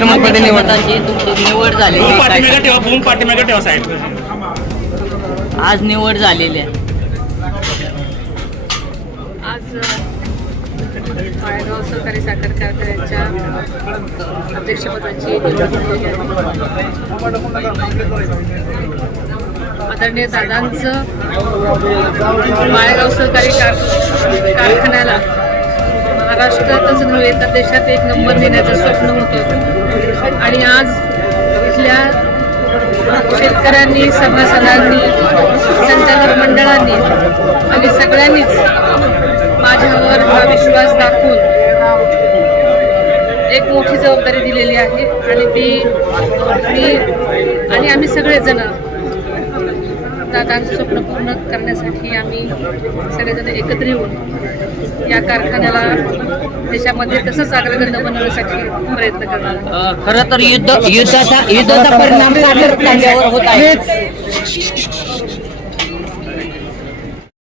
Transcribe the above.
अध्यक्षपदी तुमची निवड झालेली आहे. पाठीमागे ठेवा साहेब. आज निवड झालेली आहे. आज माळेगाव सहकारी साखर कारखान्याच्या अध्यक्षपदाची निवड झालेली आहे. आदरणीय दादांचं माळेगाव सहकारी कारखान्याला महाराष्ट्रातच नव्हे तर देशात एक नंबर देण्याचं स्वप्न होतं आणि आज इथल्या शेतकऱ्यांनी, सभासदांनी, संचालक मंडळांनी आणि सगळ्यांनीच माझ्यावर हा विश्वास दाखवून एक मोठी जबाबदारी दिलेली आहे आणि मी आणि आम्ही सगळेजण दादांचं स्वप्न पूर्ण करण्यासाठी आम्ही सगळेजण एकत्र येऊन या कारखान्याला देशामध्ये तसंच अग्रगण्य बनवण्यासाठी प्रयत्न करणार. खरं तर युद्धाचा परिणाम साखर कांद्यावर होत आहे.